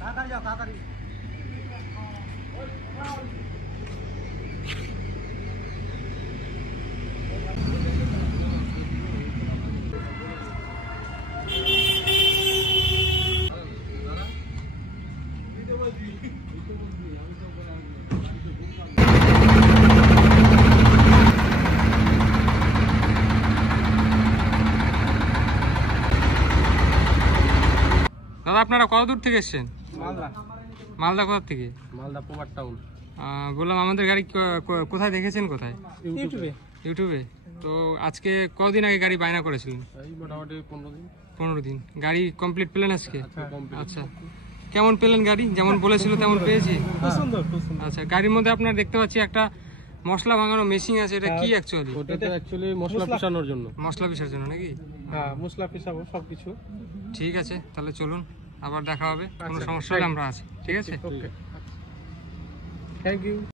তাড়াতাড়ি যাও, তাড়াতাড়ি। দাদা আপনারা কত দূর থেকে এসেছেন? মালদা। মালদা কোথা থেকে? মালদা প্রভার টাউন। বললাম আমাদের গাড়ি কোথায় দেখেছেন? কোথায়? ইউটিউবে। ইউটিউবে। তো আজকে কদিন আগে গাড়ি বায়না করেছিলেন? এই মোটামুটি 15 দিন। 15 দিন। গাড়ি কমপ্লিট পেলেন আজকে? কমপ্লিট। আচ্ছা, কেমন পেলেন গাড়ি? যেমন বলেছিল তেমন পেয়েছি? খুব সুন্দর, খুব সুন্দর। আচ্ছা, গাড়ির মধ্যে আপনার দেখতে পাচ্ছি একটা মশলা ভাঙানো মেশিন আছে, এটা কি অ্যাকচুয়ালি? ওটা তো অ্যাকচুয়ালি মশলা পিষানোর জন্য। মশলা পিষার জন্য নাকি? হ্যাঁ, মশলা পিষাবো সবকিছু। ঠিক আছে, তাহলে চলুন, আবার দেখা হবে। কোনো সমস্যা হলে আমরা আছি। ঠিক আছে, ওকে, থ্যাংক ইউ।